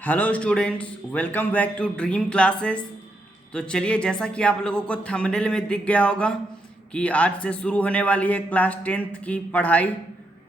Hello students, welcome back to dream classes. तो चलिए, जैसा कि आप लोगों को थंबनेल में दिख गया होगा कि आज से शुरू होने वाली है क्लास 10th की पढ़ाई।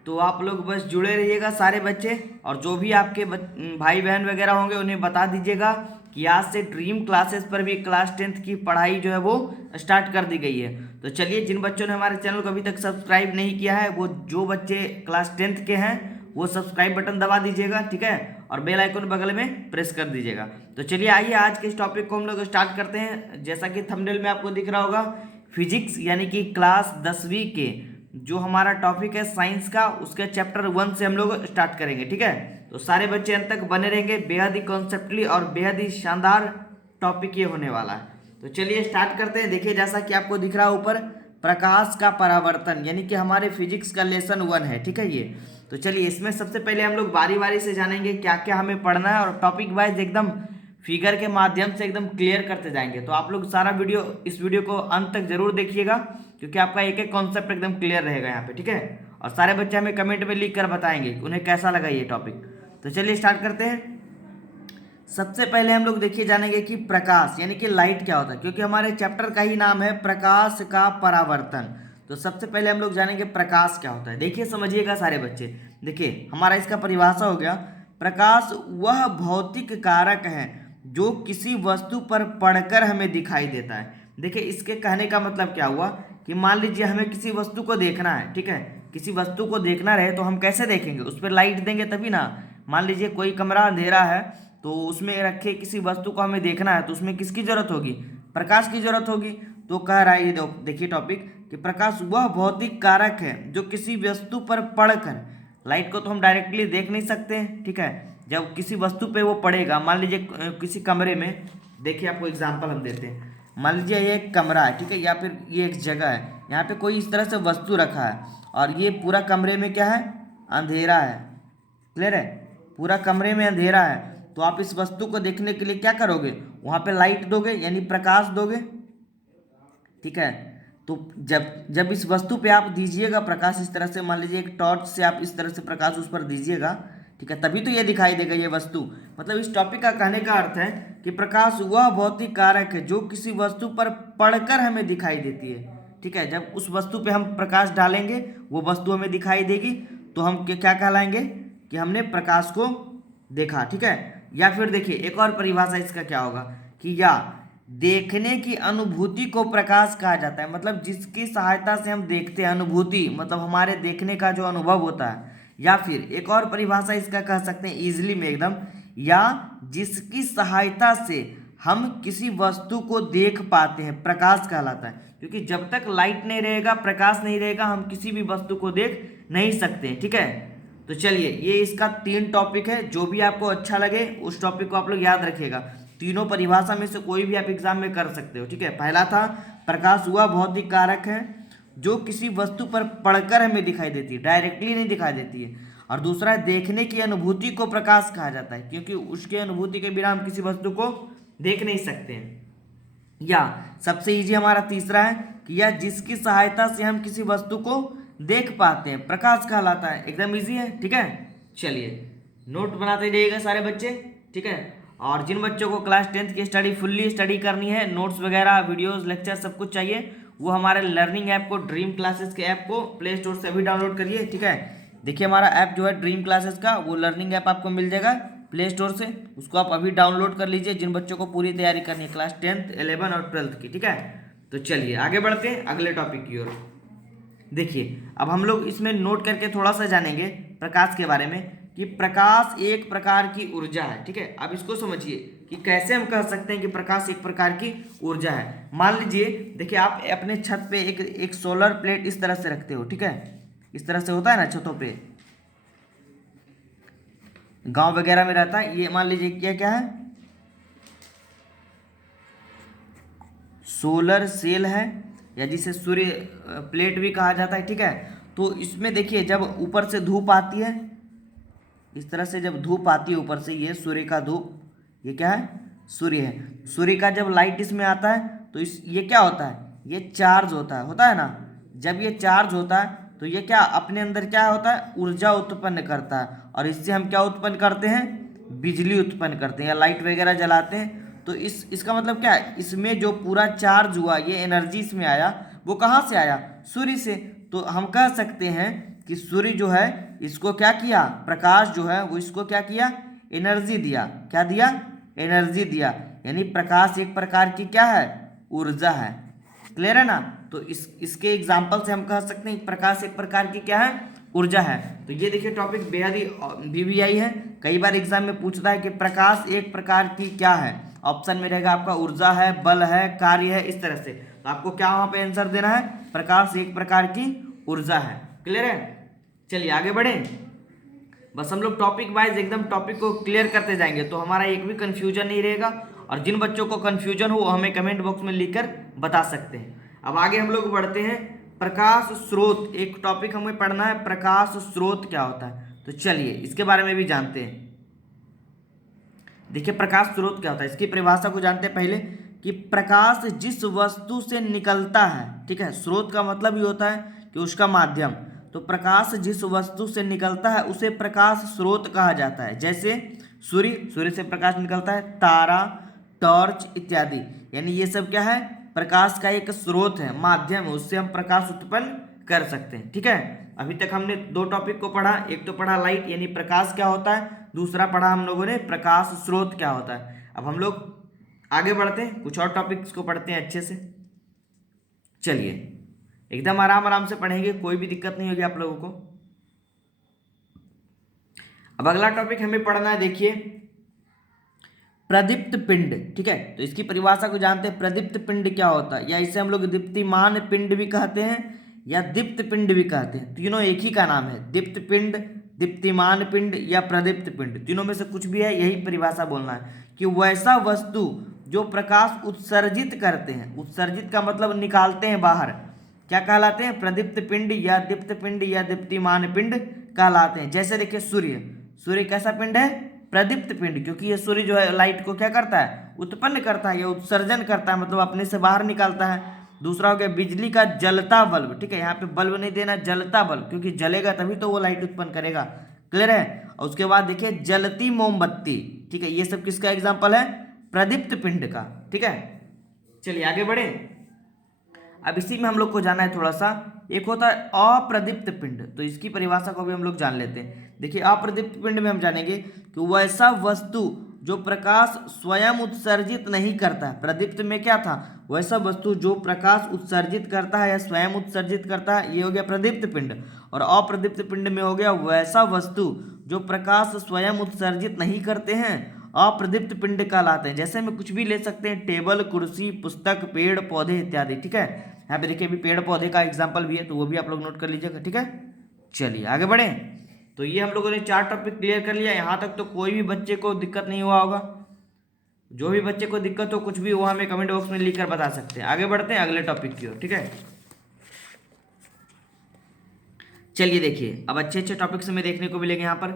तो आप लोग बस जुड़े रहिएगा सारे बच्चे, और जो भी आपके भाई बहन वगैरह होंगे उन्हें बता दीजिएगा कि आज से ड्रीम क्लासेस पर भी क्लास 10th की पढ़ाई जो है वो स्टार्ट कर दी गई है। तो चलिए, जिन बच्चों ने हमारे चैनल को अभी तक सब्सक्राइब नहीं किया है, वो जो बच्चे क्लास 10th के हैं वो सब्सक्राइब बटन दबा दीजिएगा, ठीक है, और बेल आइकन बगल में प्रेस कर दीजिएगा। तो चलिए आइए आज के इस टॉपिक को हम लोग स्टार्ट करते हैं। जैसा कि थंबनेल में आपको दिख रहा होगा, फिजिक्स यानी कि क्लास 10वीं के जो हमारा टॉपिक है साइंस का, उसके चैप्टर 1 से हम लोग स्टार्ट करेंगे, ठीक है। तो सारे बच्चे अंत तक बने रहेंगे, बेहद ही कॉन्सेप्टली और बेहद ही शानदार टॉपिक ये होने वाला है। तो चलिए स्टार्ट करते हैं। देखिए, जैसा कि आपको दिख रहा है ऊपर, प्रकाश का परावर्तन यानी कि हमारे फिजिक्स का लेसन 1 है, ठीक है ये। तो चलिए, इसमें सबसे पहले हम लोग बारी बारी से जानेंगे क्या क्या हमें पढ़ना है, और टॉपिक वाइज एकदम फिगर के माध्यम से एकदम क्लियर करते जाएंगे। तो आप लोग सारा इस वीडियो को अंत तक जरूर देखिएगा, क्योंकि आपका एक एक कॉन्सेप्ट एकदम क्लियर रहेगा यहाँ पे, ठीक है। और सारे बच्चे हमें कमेंट में लिख कर बताएंगे कि उन्हें कैसा लगा ये टॉपिक। तो चलिए स्टार्ट करते हैं। सबसे पहले हम लोग देखिए जानेंगे कि प्रकाश यानी कि लाइट क्या होता है, क्योंकि हमारे चैप्टर का ही नाम है प्रकाश का परावर्तन। तो सबसे पहले हम लोग जानेंगे प्रकाश क्या होता है। देखिए, समझिएगा सारे बच्चे। देखिए, हमारा इसका परिभाषा हो गया, प्रकाश वह भौतिक कारक है जो किसी वस्तु पर पड़कर हमें दिखाई देता है। देखिए, इसके कहने का मतलब क्या हुआ कि मान लीजिए हमें किसी वस्तु को देखना है, ठीक है। किसी वस्तु को देखना रहे तो हम कैसे देखेंगे, उस पर लाइट देंगे तभी ना। मान लीजिए कोई कमरा अंधेरा है, तो उसमें रखे किसी वस्तु को हमें देखना है, तो उसमें किसकी जरूरत होगी? प्रकाश की जरूरत होगी। तो कह रहा है ये देखिए टॉपिक कि प्रकाश वह भौतिक कारक है जो किसी वस्तु पर पड़कर, लाइट को तो हम डायरेक्टली देख नहीं सकते हैं, ठीक है। जब किसी वस्तु पे वो पड़ेगा, मान लीजिए किसी कमरे में, देखिए आपको एग्जांपल हम देते हैं। मान लीजिए ये एक कमरा है, ठीक है, या फिर ये एक जगह है, यहाँ पे कोई इस तरह से वस्तु रखा है, और ये पूरा कमरे में क्या है? अंधेरा है। क्लियर है? पूरा कमरे में अंधेरा है, तो आप इस वस्तु को देखने के लिए क्या करोगे? वहां पे लाइट दोगे यानी प्रकाश दोगे, ठीक है। तो जब जब इस वस्तु पे आप दीजिएगा प्रकाश, इस तरह से मान लीजिए एक टॉर्च से आप इस तरह से प्रकाश उस पर दीजिएगा, ठीक है, तभी तो ये दिखाई देगा ये वस्तु। मतलब इस टॉपिक का कहने का अर्थ है कि प्रकाश वह भौतिक कारक है जो किसी वस्तु पर पड़कर हमें दिखाई देती है, ठीक है। जब उस वस्तु पे हम प्रकाश डालेंगे, वो वस्तु हमें दिखाई देगी, तो हम क्या कहलाएंगे कि हमने प्रकाश को देखा, ठीक है। या फिर देखिए, एक और परिभाषा इसका क्या होगा कि या देखने की अनुभूति को प्रकाश कहा जाता है। मतलब जिसकी सहायता से हम देखते हैं, अनुभूति मतलब हमारे देखने का जो अनुभव होता है। या फिर एक और परिभाषा इसका कह सकते हैं इजीली में एकदम, या जिसकी सहायता से हम किसी वस्तु को देख पाते हैं, प्रकाश कहलाता है। क्योंकि जब तक लाइट नहीं रहेगा, प्रकाश नहीं रहेगा, हम किसी भी वस्तु को देख नहीं सकते, ठीक है। तो चलिए, ये इसका 3 टॉपिक है। जो भी आपको अच्छा लगे उस टॉपिक को आप लोग याद रखिएगा। तीनों परिभाषा में से कोई भी आप एग्जाम में कर सकते हो, ठीक है। पहला था प्रकाश हुआ भौतिक कारक है जो किसी वस्तु पर पड़कर हमें दिखाई देती है, डायरेक्टली नहीं दिखाई देती है। और दूसरा है देखने की अनुभूति को प्रकाश कहा जाता है, क्योंकि उसके अनुभूति के बिना हम किसी वस्तु को देख नहीं सकते हैं। या सबसे इजी हमारा तीसरा है कि या जिसकी सहायता से हम किसी वस्तु को देख पाते हैं, प्रकाश कहलाता है। एकदम इजी है, ठीक है। चलिए नोट बनाते जाइएगा सारे बच्चे, ठीक है। और जिन बच्चों को क्लास 10th की स्टडी फुल्ली स्टडी करनी है, नोट्स वगैरह वीडियोस लेक्चर सब कुछ चाहिए, वो हमारे लर्निंग ऐप को, ड्रीम क्लासेस के ऐप को प्ले स्टोर से अभी डाउनलोड करिए, ठीक है। देखिए, हमारा ऐप जो है ड्रीम क्लासेस का, वो लर्निंग ऐप आपको मिल जाएगा प्ले स्टोर से, उसको आप अभी डाउनलोड कर लीजिए जिन बच्चों को पूरी तैयारी करनी है क्लास 10th 11 और 12th की, ठीक है। तो चलिए आगे बढ़ते हैं अगले टॉपिक की ओर। देखिए, अब हम लोग इसमें नोट करके थोड़ा सा जानेंगे प्रकाश के बारे में कि प्रकाश एक प्रकार की ऊर्जा है, ठीक है। अब इसको समझिए कि कैसे हम कह सकते हैं कि प्रकाश एक प्रकार की ऊर्जा है। मान लीजिए, देखिए, आप अपने छत पे एक सोलर प्लेट इस तरह से रखते हो, ठीक है। इस तरह से होता है ना छतों पे, गांव वगैरह में रहता है। ये मान लीजिए क्या क्या है, सोलर सेल है, या जिसे सूर्य प्लेट भी कहा जाता है, ठीक है। तो इसमें देखिए, जब ऊपर से धूप आती है, इस तरह से जब धूप आती है ऊपर से, ये सूर्य का धूप, ये क्या है? सूर्य है। सूर्य का जब लाइट इसमें आता है तो ये क्या होता है? ये चार्ज होता है ना। जब ये चार्ज होता है तो ये क्या अपने अंदर क्या होता है? ऊर्जा उत्पन्न करता है, और इससे हम क्या उत्पन्न करते हैं? बिजली उत्पन्न करते हैं या लाइट वगैरह जलाते हैं। तो इसका मतलब क्या है, इसमें जो पूरा चार्ज हुआ, ये एनर्जी इसमें आया, वो कहाँ से आया, सूर्य से। तो हम कह सकते हैं कि सूर्य जो है इसको क्या किया, प्रकाश जो है वो इसको क्या किया, एनर्जी दिया। क्या दिया, एनर्जी दिया। यानी प्रकाश एक प्रकार की क्या है, ऊर्जा है। क्लियर है ना। तो इसके एग्जाम्पल से हम कह सकते हैं प्रकाश एक प्रकार की क्या है, ऊर्जा है। तो ये देखिए टॉपिक बेहद ही VVI है। कई बार एग्जाम में पूछता है कि प्रकाश एक प्रकार की क्या है। ऑप्शन में रहेगा आपका ऊर्जा है, बल है, कार्य है, इस तरह से। तो आपको क्या वहां पे आंसर देना है, प्रकाश एक प्रकार की ऊर्जा है। क्लियर है। चलिए आगे बढ़े। बस हम लोग टॉपिक वाइज एकदम टॉपिक को क्लियर करते जाएंगे, तो हमारा एक भी कंफ्यूजन नहीं रहेगा। और जिन बच्चों को कंफ्यूजन हो वो हमें कमेंट बॉक्स में लिखकर बता सकते हैं। अब आगे हम लोग बढ़ते हैं। प्रकाश स्रोत एक टॉपिक हमें पढ़ना है, प्रकाश स्रोत क्या होता है। तो चलिए इसके बारे में भी जानते हैं। देखिए प्रकाश स्रोत क्या होता है, इसकी परिभाषा को जानते हैं पहले कि प्रकाश जिस वस्तु से निकलता है, ठीक है, स्रोत का मतलब ये होता है कि उसका माध्यम। तो प्रकाश जिस वस्तु से निकलता है उसे प्रकाश स्रोत कहा जाता है। जैसे सूर्य से प्रकाश निकलता है, तारा, टॉर्च इत्यादि। यानी ये सब क्या है, प्रकाश का एक स्रोत है, माध्यम है, उससे हम प्रकाश उत्पन्न कर सकते हैं। ठीक है। अभी तक हमने दो टॉपिक को पढ़ा, एक तो पढ़ा लाइट यानी प्रकाश क्या होता है, दूसरा पढ़ा हम लोगों ने प्रकाश स्रोत क्या होता है। अब हम लोग आगे बढ़ते हैं, कुछ और टॉपिक्स को पढ़ते हैं अच्छे से। चलिए एकदम आराम आराम से पढ़ेंगे, कोई भी दिक्कत नहीं होगी आप लोगों को। अब अगला टॉपिक हमें पढ़ना है, देखिए प्रदीप्त पिंड। ठीक है, तो इसकी परिभाषा को जानते हैं। प्रदीप्त पिंड क्या होता है, या इसे हम लोग दीप्तिमान पिंड भी कहते हैं या दीप्त पिंड भी कहते हैं। तीनों एक ही का नाम है, दीप्त पिंड, दीप्तिमान पिंड या प्रदीप्त पिंड। तीनों में से कुछ भी है, यही परिभाषा बोलना है कि वैसा वस्तु जो प्रकाश उत्सर्जित करते हैं। उत्सर्जित का मतलब निकालते हैं बाहर, क्या कहलाते हैं, प्रदीप्त पिंड या दीप्त पिंड या दीप्तिमान पिंड कहलाते हैं। जैसे देखिए सूर्य कैसा पिंड है, प्रदीप्त पिंड, क्योंकि ये सूर्य जो है लाइट को क्या करता है, उत्पन्न करता है या उत्सर्जन करता है, मतलब अपने से बाहर निकालता है। दूसरा हो गया बिजली का जलता बल्ब। ठीक है, यहाँ पे बल्ब नहीं देना, जलता बल्ब, क्योंकि जलेगा तभी तो वो लाइट उत्पन्न करेगा। क्लियर है। और उसके बाद देखिए जलती मोमबत्ती। ठीक है, ये सब किसका एग्जाम्पल है, प्रदीप्त पिंड का। ठीक है, चलिए आगे बढ़े। अब इसी में हम लोग को जाना है थोड़ा सा, एक होता है अप्रदीप्त पिंड। तो इसकी परिभाषा को भी हम लोग जान लेते हैं। देखिए अप्रदीप्त पिंड में हम जानेंगे कि वैसा वस्तु जो प्रकाश स्वयं उत्सर्जित नहीं करता है। प्रदीप्त में क्या था, वैसा वस्तु जो प्रकाश उत्सर्जित करता है या स्वयं उत्सर्जित करता है, ये हो गया प्रदीप्त पिंड। और अप्रदीप्त पिंड में हो गया वैसा वस्तु जो प्रकाश स्वयं उत्सर्जित नहीं करते हैं, अप्रदीप्त पिंड कहलाते हैं। जैसे में कुछ भी ले सकते हैं, टेबल, कुर्सी, पुस्तक, पेड़ पौधे इत्यादि। ठीक है, यहाँ पे देखिए अभी पेड़ पौधे का एग्जाम्पल भी है, तो वो भी आप लोग नोट कर लीजिएगा। ठीक है, चलिए आगे बढ़े। तो ये हम लोगों ने 4 टॉपिक क्लियर कर लिया। यहाँ तक तो कोई भी बच्चे को दिक्कत नहीं हुआ होगा। जो भी बच्चे को दिक्कत हो कुछ भी, वो हमें कमेंट बॉक्स में लिख कर बता सकते हैं। आगे बढ़ते हैं अगले टॉपिक की ओर। ठीक है, चलिए देखिए अब अच्छे अच्छे टॉपिक्स हमें देखने को मिलेंगे यहाँ पर।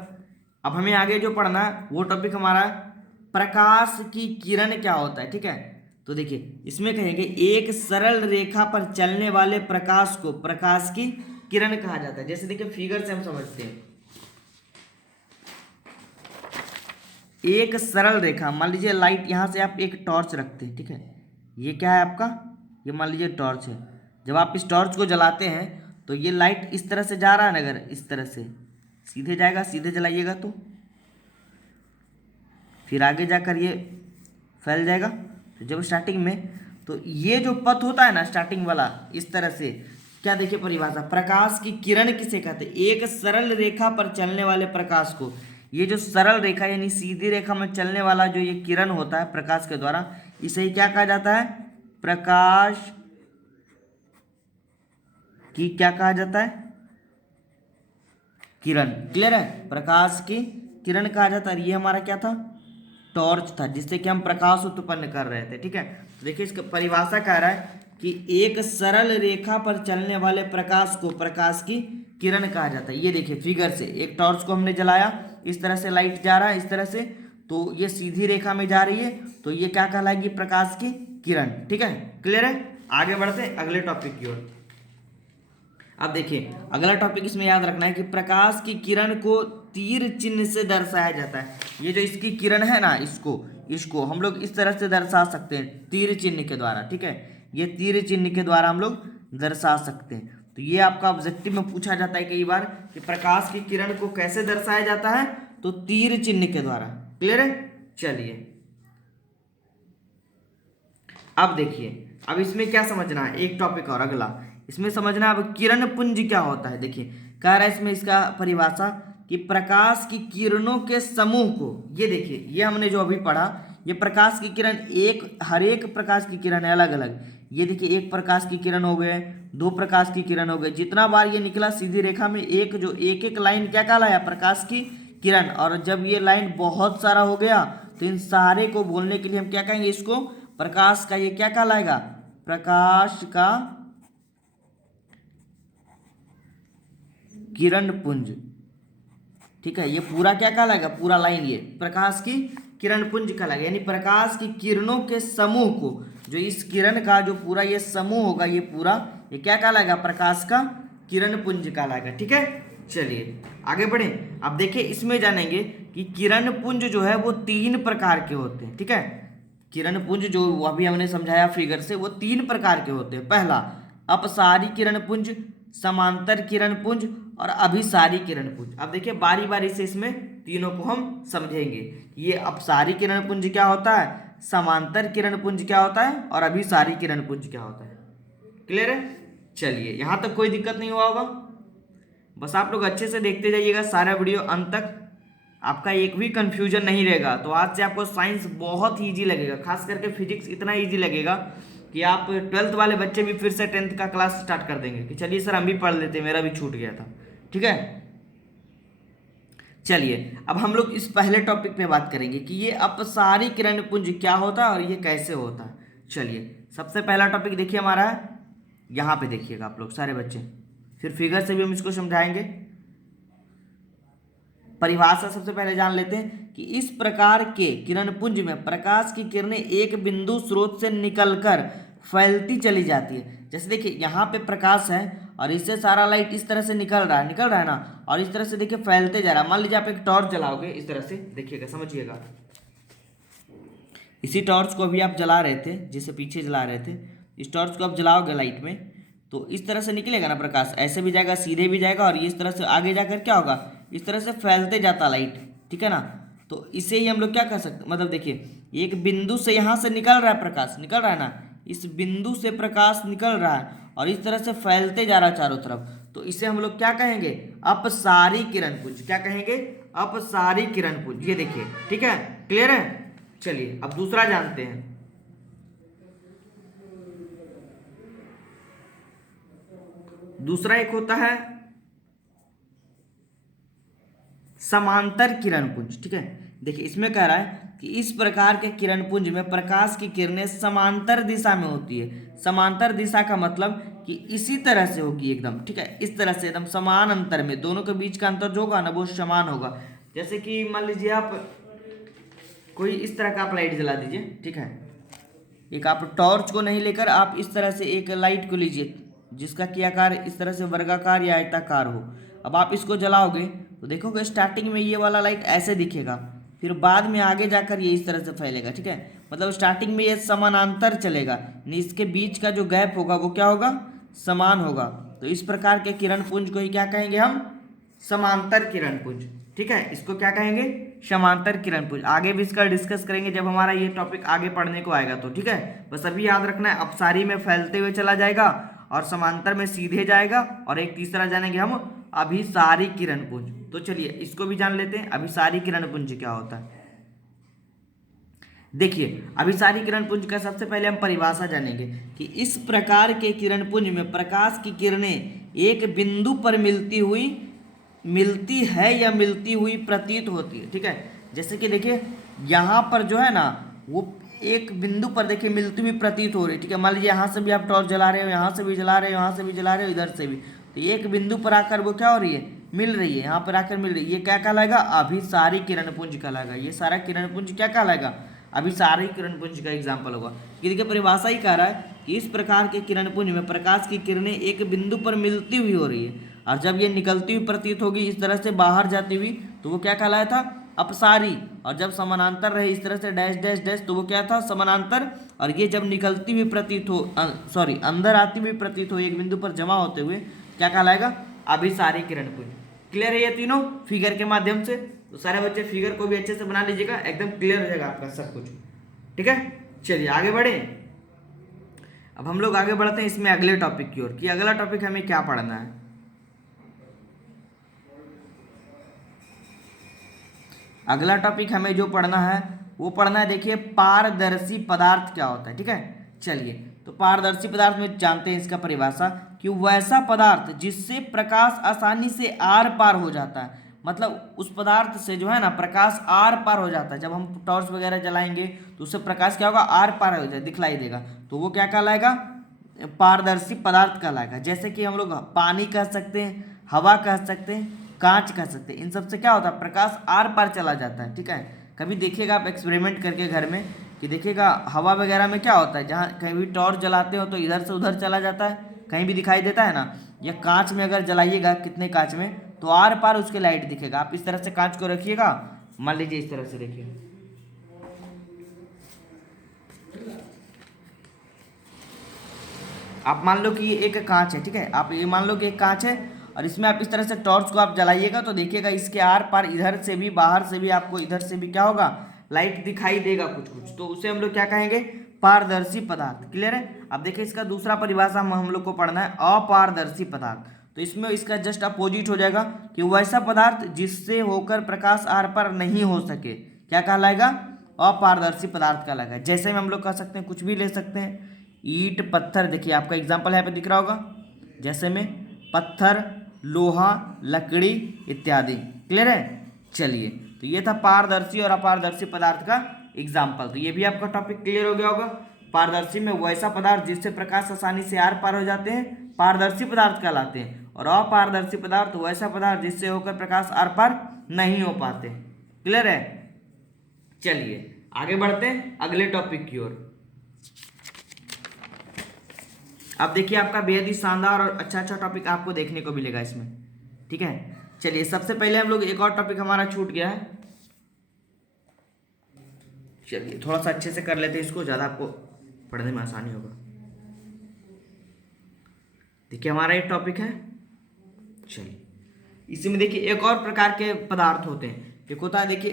अब हमें आगे जो पढ़ना है वो टॉपिक हमारा प्रकाश की किरण क्या होता है। ठीक है, तो देखिए इसमें कहेंगे एक सरल रेखा पर चलने वाले प्रकाश को प्रकाश की किरण कहा जाता है। जैसे देखिए फिगर से हम समझते हैं, एक सरल रेखा, मान लीजिए लाइट, यहाँ से आप एक टॉर्च रखते हैं। ठीक है, ये क्या है आपका, ये मान लीजिए टॉर्च है। जब आप इस टॉर्च को जलाते हैं तो ये लाइट इस तरह से जा रहा है ना, अगर इस तरह से सीधे जाएगा, सीधे जलाइएगा तो फिर आगे जाकर ये फैल जाएगा। तो जब स्टार्टिंग में, तो ये जो पथ होता है ना स्टार्टिंग वाला, इस तरह से, क्या देखिए परिभाषा, प्रकाश की किरण किसे कहते हैं, एक सरल रेखा पर चलने वाले प्रकाश को। ये जो सरल रेखा यानी सीधी रेखा में चलने वाला जो ये किरण होता है प्रकाश के द्वारा, इसे ही क्या कहा जाता है, प्रकाश की क्या कहा जाता है, किरण। क्लियर है, प्रकाश की किरण कहा जाता है। ये हमारा क्या था, टॉर्च था, जिससे कि हम प्रकाश उत्पन्न कर रहे थे। ठीक है, तो देखिए इसका परिभाषा कह रहा है कि एक सरल रेखा पर चलने वाले प्रकाश को प्रकाश की किरण कहा जाता है। ये देखिए फिगर से एक टॉर्च को हमने जलाया, इस तरह से लाइट जा रहा है इस तरह से, तो ये सीधी रेखा में जा रही है, तो ये क्या कहलाएगी, प्रकाश की किरण। ठीक है, क्लियर है। आगे बढ़ते हैं अगले टॉपिक की ओर। अब देखिए अगला टॉपिक इसमें याद रखना है कि प्रकाश की किरण को तीर चिन्ह से दर्शाया जाता है। ये जो इसकी किरण है ना, इसको हम लोग इस तरह से दर्शा सकते हैं, तीर चिन्ह के द्वारा। ठीक है, ये तीर चिन्ह के द्वारा हम लोग दर्शा सकते हैं। तो ये आपका ऑब्जेक्टिव में पूछा जाता है कई बार कि प्रकाश की किरण को कैसे दर्शाया जाता है, तो तीर चिन्ह के द्वारा। क्लियर है? चलिए अब देखिए, अब इसमें क्या समझना है, एक टॉपिक और अगला इसमें समझना है। अब किरण पुंज क्या होता है, देखिए कह रहा है इसमें इसका परिभाषा कि प्रकाश की किरणों के समूह को, ये देखिए ये हमने जो अभी पढ़ा, ये प्रकाश की किरण हर एक प्रकाश की किरण है अलग अलग। ये देखिए एक प्रकाश की किरण हो गए, दो प्रकाश की किरण हो गए, जितना बार ये निकला सीधी रेखा में एक लाइन क्या कहलाया, प्रकाश की किरण। और जब ये लाइन बहुत सारा हो गया तो इन सारे को बोलने के लिए हम क्या कहेंगे, इसको प्रकाश का ये क्या कहलाएगा, प्रकाश का किरण पुंज। ठीक है, ये पूरा क्या कहलाएगा, पूरा लाइन ये प्रकाश की किरण पुंज कहलाएगा। यानी प्रकाश की किरणों के समूह को, जो इस किरण का जो पूरा ये समूह होगा, ये पूरा ये क्या कहलाएगा, प्रकाश का किरण पुंज कहलाएगा। ठीक है, चलिए आगे बढ़े। अब देखिए इसमें जानेंगे कि किरण पुंज जो है वो 3 प्रकार के होते हैं। ठीक है, किरण पुंज जो अभी हमने समझाया फिगर से, वो 3 प्रकार के होते हैं। पहला अपसारी किरण पुंज, समांतर किरण पुंज और अभिसारी किरण पुंज। अब देखिए बारी बारी से इसमें तीनों को हम समझेंगे। ये अपसारी किरण पुंज क्या होता है, समांतर किरण पुंज क्या होता है और अभिसारी किरण पुंज क्या होता है। क्लियर है? चलिए यहाँ तक कोई दिक्कत नहीं हुआ होगा, बस आप लोग अच्छे से देखते जाइएगा सारा वीडियो अंत तक, आपका एक भी कंफ्यूजन नहीं रहेगा। तो आज से आपको साइंस बहुत ही ईजी लगेगा, खास करके फिजिक्स इतना ईजी लगेगा कि आप 12th वाले बच्चे भी फिर से 10th का क्लास स्टार्ट कर देंगे कि चलिए सर हम भी पढ़ लेते, मेरा भी छूट गया था। ठीक है, चलिए अब हम लोग इस पहले टॉपिक पे बात करेंगे कि ये अपसारी किरण पुंज क्या होता है और ये कैसे होता है। चलिए सबसे पहला टॉपिक देखिए हमारा है, यहाँ पे देखिएगा आप लोग सारे बच्चे, फिर फिगर से भी हम इसको समझाएंगे। परिभाषा सबसे पहले जान लेते हैं कि इस प्रकार के किरण पुंज में प्रकाश की किरणें एक बिंदु स्रोत से निकलकर फैलती चली जाती है। जैसे देखिए यहाँ पे प्रकाश है और इससे सारा लाइट इस तरह से निकल रहा है ना, और इस तरह से देखिए फैलते जा रहा है। मान लीजिए आप एक टॉर्च जलाओगे, इस तरह से देखिएगा, समझिएगा। इसी टॉर्च को अभी आप जला रहे थे, जिसे पीछे जला रहे थे, इस टॉर्च को आप जलाओगे लाइट में, तो इस तरह से निकलेगा ना प्रकाश, ऐसे भी जाएगा सीधे भी जाएगा और ये इस तरह से आगे जाकर क्या होगा, इस तरह से फैलते जाता लाइट। ठीक है ना, तो इसे ही हम लोग क्या कर सकते, मतलब देखिए एक बिंदु से यहाँ से निकल रहा है प्रकाश, निकल रहा है ना, इस बिंदु से प्रकाश निकल रहा है और इस तरह से फैलते जा रहा है चारों तरफ, तो इसे हम लोग क्या कहेंगे, अपसारी किरण पुंज। क्या कहेंगे, अपसारी किरण पुंज। ये देखिए, ठीक है, क्लियर है। चलिए अब दूसरा जानते हैं। दूसरा एक होता है समांतर किरण पुंज। ठीक है, देखिए इसमें कह रहा है कि इस प्रकार के किरण पुंज में प्रकाश की किरणें समांतर दिशा में होती है। समांतर दिशा का मतलब कि इसी तरह से होगी एकदम। ठीक है, इस तरह से एकदम समान अंतर में, दोनों के बीच का अंतर जो होगा ना वो समान होगा। जैसे कि मान लीजिए आप कोई इस तरह का आप लाइट जला दीजिए। ठीक है, एक आप टॉर्च को नहीं लेकर आप इस तरह से एक लाइट को लीजिए जिसका कि आकार इस तरह से वर्गाकार या आयताकार हो। अब आप इसको जलाओगे तो देखोगे स्टार्टिंग में ये वाला लाइट ऐसे दिखेगा, फिर बाद में आगे जाकर ये इस तरह से फैलेगा। ठीक है, मतलब स्टार्टिंग में ये समानांतर चलेगा, यानी इसके बीच का जो गैप होगा वो क्या होगा, समान होगा। तो इस प्रकार के किरण पुंज को ही क्या कहेंगे हम, समांतर किरण पुंज। ठीक है, इसको क्या कहेंगे, समांतर किरण पुंज। आगे भी इसका डिस्कस करेंगे जब हमारा ये टॉपिक आगे पढ़ने को आएगा तो। ठीक है, बस अभी याद रखना है, अपसारी में फैलते हुए चला जाएगा और समांतर में सीधे जाएगा, और एक तीसरा जानेंगे हम अभिसारी किरण पुंज। तो चलिए इसको भी जान लेते हैं, अभिसारी किरण पुंज क्या होता है। देखिए अभिसारी किरण पुंज का सबसे पहले हम परिभाषा जानेंगे कि इस प्रकार के किरण पुंज में प्रकाश की किरणें एक बिंदु पर मिलती है या मिलती हुई प्रतीत होती है। ठीक है, जैसे कि देखिए यहाँ पर जो है ना वो एक बिंदु पर देखिए मिलती हुई प्रतीत हो रही है। ठीक है, मान लीजिए यहाँ से भी आप टॉर्च जला रहे हो, यहाँ से भी जला रहे हो, यहाँ से भी जला रहे हो, इधर से भी, तो एक बिंदु पर आकर वो क्या हो रही है, मिल रही है, यहाँ पर आकर मिल रही है। ये क्या कहलाएगा, अभिसारी किरण पुंज कहलाएगा। ये सारा किरण पुंज क्या कहलाएगा, अभिसारी किरण पुंज का एग्जाम्पल होगा। कि देखिए परिभाषा ही कह रहा है कि इस प्रकार के किरण पुंज में प्रकाश की किरणें एक बिंदु पर मिलती हुई हो रही है। और जब ये निकलती हुई प्रतीत होगी इस तरह से बाहर जाती हुई तो वो क्या कहलाया था, अपसारी। और जब समानांतर रहे इस तरह से डैश डैश डैश तो वो क्या था, समानांतर। और ये जब निकलती हुई प्रतीत हो सॉरी अंदर आती हुई प्रतीत हो एक बिंदु पर जमा होते हुए क्या कहलाएगा, अभिसारी किरणपुंज। क्लियर है ये तीनों फिगर के माध्यम से। तो सारे बच्चे फिगर को भी अच्छे से बना लीजिएगा, एकदम क्लियर हो जाएगा आपका सब कुछ। ठीक है, चलिए आगे बढ़े। अब हम लोग आगे बढ़ते हैं इसमें अगले टॉपिक की ओर कि अगला टॉपिक हमें क्या पढ़ना है। अगला टॉपिक हमें जो पढ़ना है वो पढ़ना है, देखिए पारदर्शी पदार्थ क्या होता है। ठीक है, चलिए तो पारदर्शी पदार्थ में जानते हैं इसका परिभाषा कि वैसा पदार्थ जिससे प्रकाश आसानी से आर पार हो जाता है। मतलब उस पदार्थ से जो है ना प्रकाश आर पार हो जाता है। जब हम टॉर्च वगैरह जलाएंगे तो उससे प्रकाश क्या होगा, आर पार हो जाए, दिखलाई देगा, तो वो क्या कहलाएगा, पारदर्शी पदार्थ कहलाएगा। जैसे कि हम लोग पानी कह सकते हैं, हवा कह सकते हैं, कांच कह सकते हैं, इन सब से क्या होता है, प्रकाश आर पार चला जाता है। ठीक है, कभी देखिएगा आप एक्सपेरिमेंट करके घर में कि देखिएगा हवा वगैरह में क्या होता है, जहाँ कहीं भी टॉर्च जलाते हो तो इधर से उधर चला जाता है, कहीं भी दिखाई देता है ना। या कांच में अगर जलाइएगा कितने कांच में तो आर पार उसके लाइट दिखेगा। आप इस तरह से कांच को रखिएगा, मान लीजिए इस तरह से देखिए, आप मान लो कि ये एक कांच है। ठीक है, आप ये मान लो कि एक कांच है और इसमें आप इस तरह से टॉर्च को आप जलाइएगा तो देखिएगा इसके आर पार इधर से भी बाहर से भी आपको इधर से भी क्या होगा, लाइट दिखाई देगा कुछ कुछ, तो उसे हम लोग क्या कहेंगे, पारदर्शी पदार्थ। क्लियर है। अब देखिए इसका दूसरा परिभाषा हम लोग को पढ़ना है, अपारदर्शी पदार्थ। तो इसमें इसका जस्ट अपोजिट हो जाएगा कि वैसा पदार्थ जिससे होकर प्रकाश आर पार नहीं हो सके क्या कहलाएगा, अपारदर्शी पदार्थ कहलाएगा। जैसे में हम लोग कह सकते हैं, कुछ भी ले सकते हैं, ईंट पत्थर, देखिए आपका एग्जाम्पल यहाँ पे दिख रहा होगा, जैसे में पत्थर, लोहा, लकड़ी इत्यादि। क्लियर है। चलिए तो ये था पारदर्शी और अपारदर्शी पदार्थ का एग्जाम्पल। तो ये भी आपका टॉपिक क्लियर हो गया होगा। पारदर्शी में वैसा पदार्थ जिससे प्रकाश आसानी से आर पार हो जाते हैं पारदर्शी पदार्थ कहलाते हैं, और अपारदर्शी पदार्थ वैसा पदार्थ जिससे होकर प्रकाश आर पार नहीं हो पाते। क्लियर है। चलिए आगे बढ़ते हैं अगले टॉपिक की ओर। अब देखिए आपका बेहद ही शानदार और अच्छा टॉपिक आपको देखने को मिलेगा इसमें। ठीक है, चलिए सबसे पहले हम लोग एक और टॉपिक हमारा छूट गया है, चलिए थोड़ा सा अच्छे से कर लेते हैं इसको, ज़्यादा आपको पढ़ने में आसानी होगा। देखिए हमारा एक टॉपिक है, चलिए इसी में देखिए एक और प्रकार के पदार्थ होते हैं। एक होता है देखिए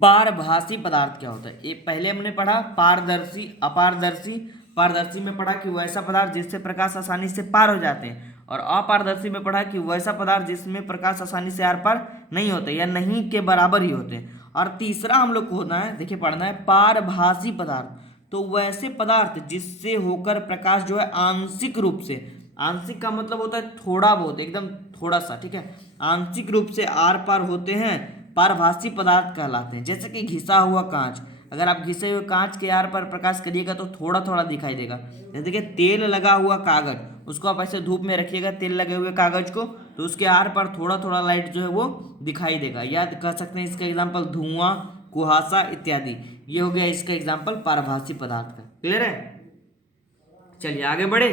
पारभासी पदार्थ क्या होता है। ये पहले हमने पढ़ा पारदर्शी अपारदर्शी। पारदर्शी में पढ़ा कि वैसा पदार्थ जिससे प्रकाश आसानी से पार हो जाते हैं, और अपारदर्शी में पढ़ा कि वैसा पदार्थ जिसमें प्रकाश आसानी से आर पार नहीं होते या नहीं के बराबर ही होते हैं। और तीसरा हम लोग को होना है, देखिए पढ़ना है पारभासी पदार्थ। तो वैसे पदार्थ जिससे होकर प्रकाश जो है आंशिक रूप से, आंशिक का मतलब होता है थोड़ा बहुत, एकदम थोड़ा सा, ठीक है, आंशिक रूप से आर पार होते हैं, पारभासी पदार्थ कहलाते हैं। जैसे कि घिसा हुआ कांच, अगर आप घिसे हुए कांच के आर पर प्रकाश करिएगा तो थोड़ा थोड़ा दिखाई देगा। जैसे कि तेल लगा हुआ कागज, उसको आप ऐसे धूप में रखिएगा तेल लगे हुए कागज को, तो उसके आर पर थोड़ा थोड़ा लाइट जो है वो दिखाई देगा। याद कर सकते हैं इसका एग्जाम्पल धुआं, कुहासा इत्यादि। ये हो गया इसका एग्जाम्पल पारभासी पदार्थ का। क्लियर है। चलिए आगे बढ़े।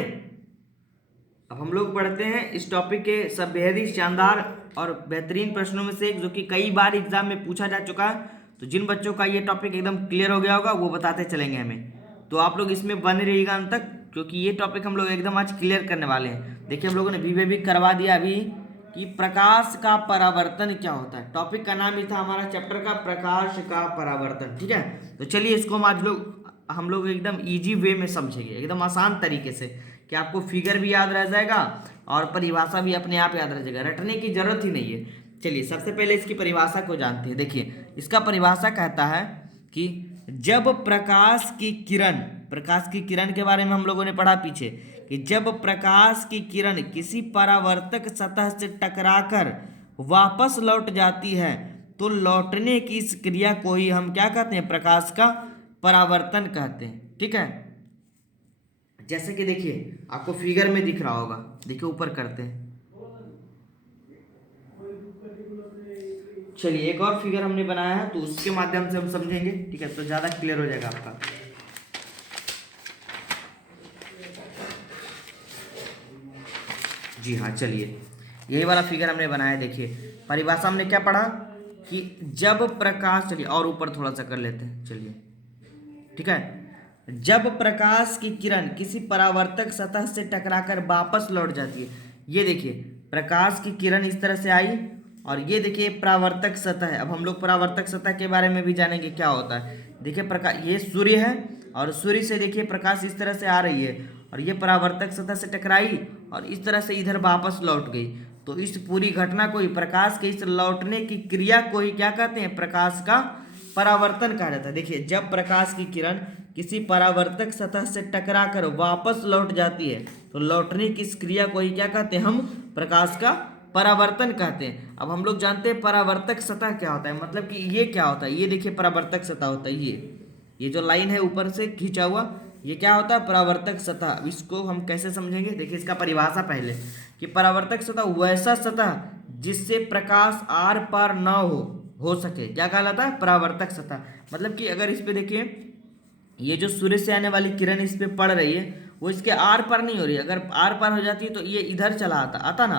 अब हम लोग पढ़ते हैं इस टॉपिक के सब बेहद ही शानदार और बेहतरीन प्रश्नों में से एक, जो कि कई बार एग्जाम में पूछा जा चुका है। तो जिन बच्चों का ये टॉपिक एकदम क्लियर हो गया होगा वो बताते चलेंगे हमें, तो आप लोग इसमें बने रहिएगा अंत तक, क्योंकि ये टॉपिक हम लोग एकदम आज क्लियर करने वाले हैं। देखिए हम लोगों ने भी करवा दिया अभी कि प्रकाश का परावर्तन क्या होता है। टॉपिक का नाम ही था हमारा चैप्टर का, प्रकाश का परावर्तन। ठीक है, तो चलिए इसको हम लोग एकदम ईजी वे में समझेंगे, एकदम आसान तरीके से, कि आपको फिगर भी याद रह जाएगा और परिभाषा भी अपने आप याद रह जाएगा, रटने की जरूरत ही नहीं है। चलिए सबसे पहले इसकी परिभाषा को जानते हैं। देखिए इसका परिभाषा कहता है कि जब प्रकाश की किरण के बारे में हम लोगों ने पढ़ा पीछे, कि जब प्रकाश की किरण किसी परावर्तक सतह से टकराकर वापस लौट जाती है तो लौटने की इस क्रिया को ही हम क्या कहते हैं, प्रकाश का परावर्तन कहते हैं। ठीक है, जैसे कि देखिए आपको फिगर में दिख रहा होगा, देखिए ऊपर करते हैं। चलिए एक और फिगर हमने बनाया है तो उसके माध्यम से हम समझेंगे। ठीक है, तो ज्यादा क्लियर हो जाएगा आपका। जी हाँ, चलिए यही वाला फिगर हमने बनाया। देखिए परिभाषा हमने क्या पढ़ा कि जब प्रकाश, चलिए और ऊपर थोड़ा सा कर लेते हैं, चलिए ठीक है। जब प्रकाश की किरण किसी परावर्तक सतह से टकराकर वापस लौट जाती है, ये देखिए प्रकाश की किरण इस तरह से आई और ये देखिए परावर्तक सतह है। अब हम लोग परावर्तक सतह के बारे में भी जानेंगे क्या होता है। देखिए प्रकाश, ये सूर्य है और सूर्य से देखिए प्रकाश इस तरह से आ रही है और ये परावर्तक सतह से टकराई और इस तरह से इधर वापस लौट गई। तो इस पूरी घटना को ही, प्रकाश के इस लौटने की क्रिया को ही क्या कहते हैं, प्रकाश का परावर्तन कहा जाता है। देखिए जब प्रकाश की किरण किसी परावर्तक सतह से टकराकर वापस लौट जाती है तो लौटने की इस क्रिया को ही क्या कहते हैं, हम प्रकाश का परावर्तन कहते हैं। अब हम लोग जानते हैं परावर्तक सतह क्या होता है, मतलब कि ये क्या होता है। ये देखिए परावर्तक सतह होता है, ये जो लाइन है ऊपर से खींचा हुआ, ये क्या होता है, परावर्तक सतह। अब इसको हम कैसे समझेंगे, देखिए इसका परिभाषा पहले कि परावर्तक सतह वैसा सतह जिससे प्रकाश आर पार न हो सके, क्या कहलाता है, परावर्तक सतह। मतलब कि अगर इस पे देखिए ये जो सूर्य से आने वाली किरण इस पे पड़ रही है वो इसके आर पार नहीं हो रही है। अगर आर पार हो जाती है तो ये इधर चला आता ना,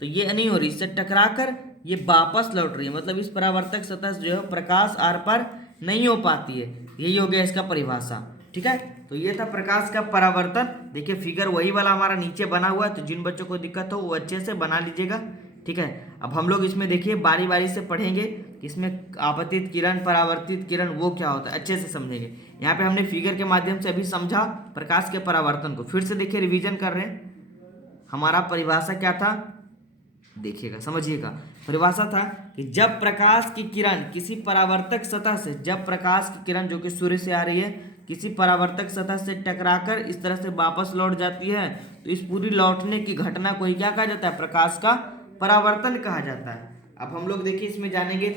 तो ये नहीं हो रही, इससे टकराकर ये वापस लौट रही है। मतलब इस परावर्तक सतह से जो है प्रकाश आर पार नहीं हो पाती है। यही हो गया इसका परिभाषा, ठीक है। तो ये था प्रकाश का परावर्तन। देखिए फिगर वही वाला हमारा नीचे बना हुआ है, तो जिन बच्चों को दिक्कत हो वो अच्छे से बना लीजिएगा, ठीक है। अब हम लोग इसमें देखिए बारी बारी से पढ़ेंगे कि इसमें आपतित किरण, परावर्तित किरण वो क्या होता है, अच्छे से समझेंगे। यहाँ पे हमने फिगर के माध्यम से अभी समझा प्रकाश के परावर्तन को। फिर से देखिए रिवीजन कर रहे हैं, हमारा परिभाषा क्या था, देखिएगा समझिएगा। परिभाषा था कि जब प्रकाश की किरण किसी परावर्तक सतह से, जब प्रकाश की किरण जो कि सूर्य से आ रही है किसी परावर्तक सतह से टकराकर इस तरह से वापस लौट जाती है तो इस पूरी लौटने की घटना को ही क्या कहा जाता है, प्रकाश का परावर्तन कहा जाता है। अब हम लोग देखिए इसमें जानेंगे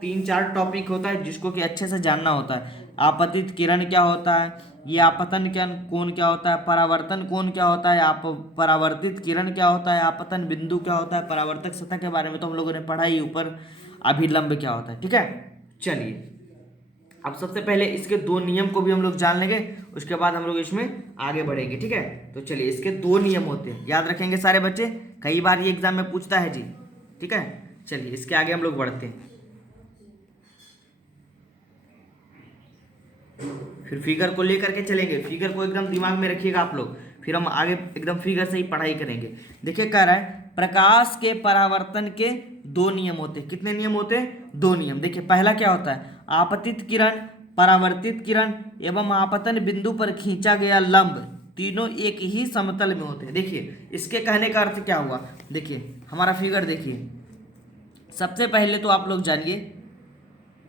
3-4 टॉपिक होता है जिसको कि अच्छे से जानना होता है। आपतित किरण क्या होता है, ये आपतन कोण क्या होता है, परावर्तन कोण क्या होता है, आप परावर्तित किरण क्या होता है, आपतन बिंदु क्या होता है, परावर्तक सतह के बारे में तो हम लोगों ने पढ़ा ही, ऊपर अभिलंब क्या होता है, ठीक है। चलिए अब सबसे पहले इसके 2 नियम को भी हम लोग जान लेंगे, उसके बाद हम लोग इसमें आगे बढ़ेंगे, ठीक है। तो चलिए इसके 2 नियम होते हैं, याद रखेंगे सारे बच्चे, कई बार ये एग्जाम में पूछता है जी, ठीक है। चलिए इसके आगे हम लोग बढ़ते हैं, फिर फिगर को लेकर के चलेंगे। फिगर को एकदम दिमाग में रखिएगा आप लोग, फिर हम आगे एकदम फिगर से ही पढ़ाई करेंगे। देखिए कह रहा है प्रकाश के परावर्तन के 2 नियम होते हैं। कितने नियम होते हैं, 2 नियम। देखिए पहला क्या होता है, आपतित किरण, परावर्तित किरण एवं आपतन बिंदु पर खींचा गया लंब तीनों एक ही समतल में होते हैं। देखिए इसके कहने का अर्थ क्या हुआ, देखिए हमारा फिगर देखिए, सबसे पहले तो आप लोग जानिए,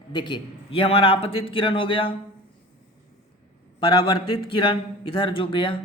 देखिए ये हमारा आपतित किरण हो गया, परावर्तित किरण इधर जो गया,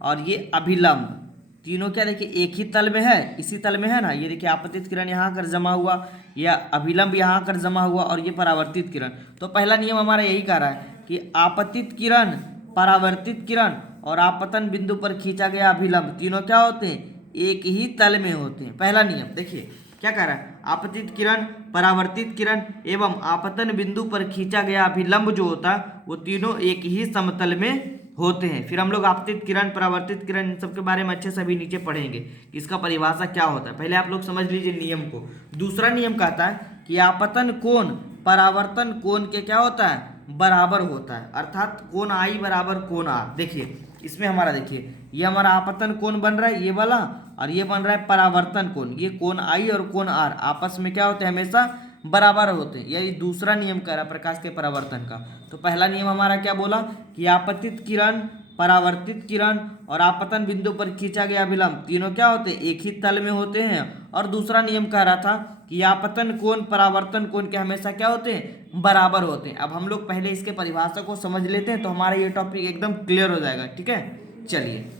और ये अभिलंब, तीनों क्या देखिए एक ही तल में है, इसी तल में है ना। ये देखिए आपतित किरण यहाँ आकर जमा हुआ, या अभिलंब यहाँ आकर जमा हुआ, और ये परावर्तित किरण। तो पहला नियम हमारा यही कह रहा है कि आपतित किरण, परावर्तित किरण और आपतन बिंदु पर खींचा गया अभिलंब तीनों क्या होते हैं, एक ही तल में होते हैं। पहला नियम देखिए क्या कह रहा है, आपतित किरण, परावर्तित किरण एवं आपतन बिंदु पर खींचा गया अभिलंब जो होता है वो तीनों एक ही समतल में होते हैं। फिर हम लोग आपतित किरण, परावर्तित किरण इन सब के बारे में अच्छे से अभी नीचे पढ़ेंगे कि इसका परिभाषा क्या होता है। पहले आप लोग समझ लीजिए नियम को। दूसरा नियम कहता है कि आपतन कोण परावर्तन कोण के क्या होता है, बराबर होता है, अर्थात कोण आई बराबर कोण आर। देखिए इसमें हमारा देखिए ये हमारा आपतन कोण बन रहा है ये वाला, और ये बन रहा है परावर्तन कोण। ये कोण आई और कोण आर आपस में क्या होते हैं, हमेशा बराबर होते हैं। यही दूसरा नियम कह रहा है प्रकाश के परावर्तन का। तो पहला नियम हमारा क्या बोला कि आपतित किरण, परावर्तित किरण और आपतन बिंदु पर खींचा गया अभिलंब तीनों क्या होते हैं, एक ही तल में होते हैं। और दूसरा नियम कह रहा था कि आपतन कोण, परावर्तन कोण के हमेशा क्या होते हैं, बराबर होते हैं। अब हम लोग पहले इसके परिभाषा को समझ लेते हैं तो हमारा ये टॉपिक एकदम क्लियर हो जाएगा, ठीक है। चलिए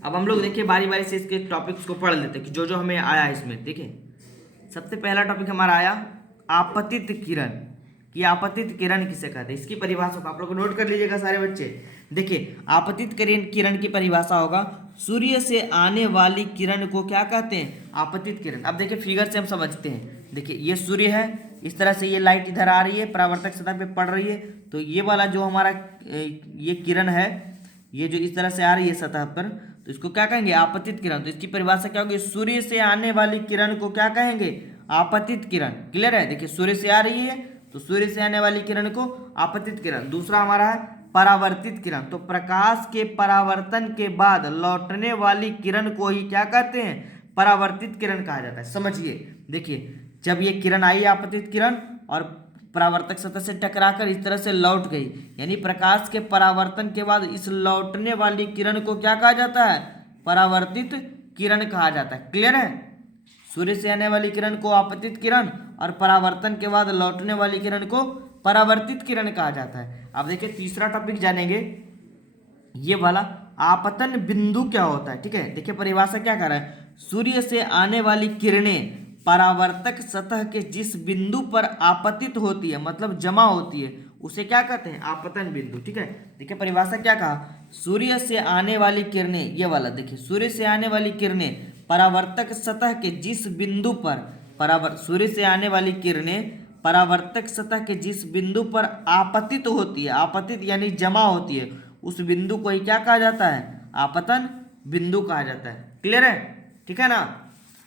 अब हम लोग देखिए बारी बारी से इसके टॉपिक्स को पढ़ लेते हैं कि जो जो हमें आया है इसमें। देखिए सबसे पहला टॉपिक हमारा आया आपतित किरण, कि आपतित किरण किसे कहते हैं, इसकी परिभाषा को आप लोग नोट कर लीजिएगा सारे बच्चे। देखिए आपतित किरण की परिभाषा होगा, सूर्य से आने वाली किरण को क्या कहते हैं, आपतित किरण। अब देखिए फिगर से हम समझते हैं। देखिए ये सूर्य है, इस तरह से ये लाइट इधर आ रही है, परावर्तक सतह पे पड़ रही है, तो ये वाला जो हमारा ये किरण है, ये जो इस तरह से आ रही है सतह पर, तो इसको क्या कहेंगे? आपतित किरण। तो इसकी परिभाषा क्या होगी? सूर्य से आने वाली किरण को क्या कहेंगे? आपतित किरण। क्लियर है? देखिए सूर्य से आ रही है तो सूर्य से आने वाली किरण को आपतित किरण। दूसरा हमारा है परावर्तित किरण। तो प्रकाश के परावर्तन के बाद लौटने वाली किरण को ही क्या कहते हैं? परावर्तित किरण कहा जाता है। समझिए, देखिए जब ये किरण आई आपतित किरण और परावर्तक सतह से टकराकर इस तरह से लौट गई, यानी प्रकाश के परावर्तन के बाद इस लौटने वाली किरण को क्या कहा जाता है? परावर्तित किरण कहा जाता है। क्लियर है? सूर्य से आने वाली किरण को आपतित किरण और परावर्तन के बाद लौटने वाली किरण को परावर्तित किरण कहा जाता है। अब देखिए तीसरा टॉपिक जानेंगे, ये वाला आपतन बिंदु क्या होता है। ठीक है, देखिए परिभाषा क्या कर रहा है? सूर्य से आने वाली किरणें परावर्तक सतह के जिस बिंदु पर आपतित होती है, मतलब जमा होती है, उसे क्या कहते हैं? आपतन बिंदु। ठीक है, देखिए परिभाषा क्या कहा? सूर्य से आने वाली किरणें, ये वाला देखिए, सूर्य से आने वाली किरणें परावर्तक सतह के जिस बिंदु पर सूर्य से आने वाली किरणें परावर्तक सतह के जिस बिंदु पर आपतित होती है, आपतित यानी जमा होती है, उस बिंदु को ही क्या कहा जाता है? आपतन बिंदु कहा जाता है। क्लियर है? ठीक है ना।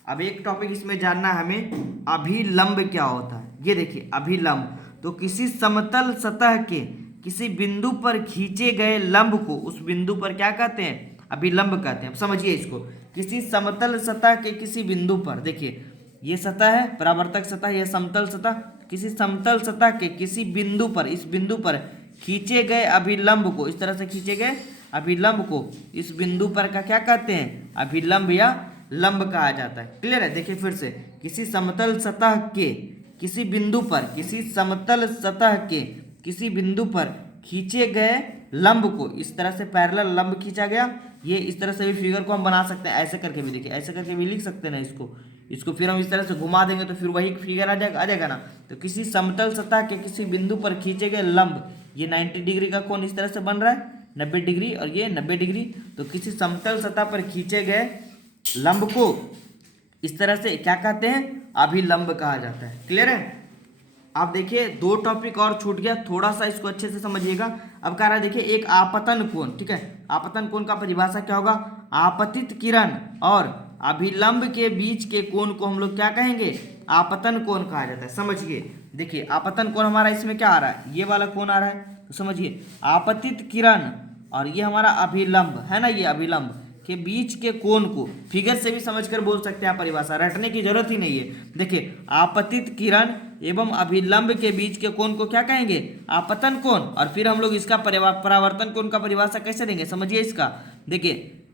अब एक टॉपिक इसमें जानना है हमें, अभिलंब क्या होता है। ये देखिए अभिलंब, तो किसी समतल सतह के किसी बिंदु पर खींचे गए लंब को उस बिंदु पर क्या कहते हैं? अभिलंब कहते हैं। अब समझिए इसको, किसी समतल सतह के किसी बिंदु पर, देखिए ये सतह है परावर्तक सतह, यह समतल सतह, किसी समतल सतह के किसी बिंदु पर, इस बिंदु पर खींचे गए अभिलंब को, इस तरह से खींचे गए अभिलंब को इस बिंदु पर का क्या कहते हैं? अभिलंब या लंब कहा जाता है। क्लियर है? देखिए फिर से, किसी समतल सतह के किसी बिंदु पर, किसी समतल सतह के किसी बिंदु पर खींचे गए लंब को, इस तरह से पैरेलल लंब खींचा गया। ये इस तरह से भी फिगर को हम बना सकते हैं, ऐसे करके भी, देखिए ऐसे करके भी लिख सकते हैं ना इसको फिर हम इस तरह से घुमा देंगे तो फिर वही फिगर आ जाएगा ना। तो किसी समतल सतह के किसी बिंदु पर खींचे गए लंब, ये 90 डिग्री का कोण इस तरह से बन रहा है, 90 डिग्री और ये 90 डिग्री। तो किसी समतल सतह पर खींचे गए लंब को इस तरह से क्या कहते हैं? अभिलंब कहा जाता है। क्लियर है? आप देखिए दो टॉपिक और छूट गया, थोड़ा सा इसको अच्छे से समझिएगा। अब कह रहा है देखिए एक आपतन कोण। ठीक है, आपतन कोण का परिभाषा क्या होगा? आपतित किरण और अभिलंब के बीच के कोण को हम लोग क्या कहेंगे? आपतन कोण कहा जाता है। समझिए, देखिए आपतन कोण हमारा इसमें क्या आ रहा है? ये वाला कोण आ रहा है। तो समझिए आपतित किरण और ये हमारा अभिलंब है ना, ये अभिलंब के बीच के कोण को फिगर से भी समझकर बोल सकते हैं आप, परिभाषा रटने की जरूरत ही नहीं है। देखिए आपतित किरण एवं अभिलंब के बीच के कोण को क्या कहेंगे? आपतन कोण। और फिर हम लोग इसका परावर्तन कोण का परिभाषा कैसे देंगे? समझिए इसका, देखिए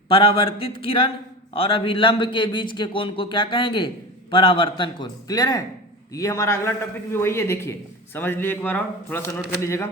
परावर्तित किरण और अभिलंब के बीच के कोण को क्या कहेंगे? परावर्तन कोण। क्लियर है? ये हमारा अगला टॉपिक भी वही है, देखिए समझ लिए एक बार और थोड़ा सा नोट कर लीजिएगा।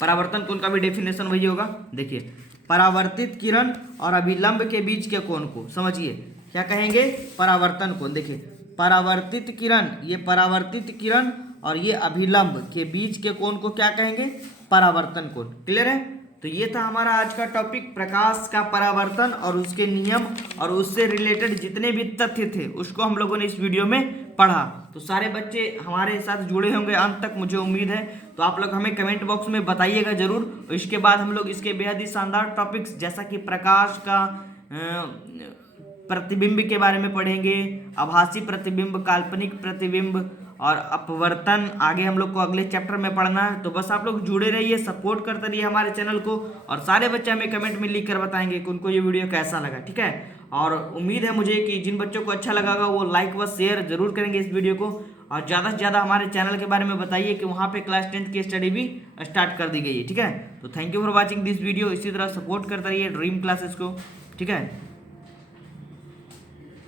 परावर्तन कोण का भी डेफिनेशन वही होगा। देखिए परावर्तित किरण और अभिलंब के बीच के कोण को समझिए क्या कहेंगे? परावर्तन कोण। देखिए परावर्तित किरण, ये परावर्तित किरण और ये अभिलंब के बीच के कोण को क्या कहेंगे? परावर्तन कोण। क्लियर है? तो ये था हमारा आज का टॉपिक, प्रकाश का परावर्तन और उसके नियम और उससे रिलेटेड जितने भी तथ्य थे उसको हम लोगों ने इस वीडियो में पढ़ा। तो सारे बच्चे हमारे साथ जुड़े होंगे अंत तक, मुझे उम्मीद है। तो आप लोग हमें कमेंट बॉक्स में बताइएगा जरूर। इसके बाद हम लोग इसके बेहद ही शानदार टॉपिक्स जैसा कि प्रकाश का प्रतिबिंब के बारे में पढ़ेंगे, आभासी प्रतिबिंब, काल्पनिक प्रतिबिंब और अपवर्तन, आगे हम लोग को अगले चैप्टर में पढ़ना है। तो बस आप लोग जुड़े रहिए, सपोर्ट करते रहिए हमारे चैनल को, और सारे बच्चे हमें कमेंट में लिख कर बताएंगे कि उनको ये वीडियो कैसा लगा। ठीक है, और उम्मीद है मुझे कि जिन बच्चों को अच्छा लगा वो लाइक व शेयर जरूर करेंगे इस वीडियो को, और ज़्यादा से ज़्यादा हमारे चैनल के बारे में बताइए कि वहाँ पे क्लास 10th की स्टडी भी स्टार्ट कर दी गई है। ठीक है, तो thank you for watching this video. इसी तरह सपोर्ट करते रहिए ड्रीम क्लासेस को। ठीक है।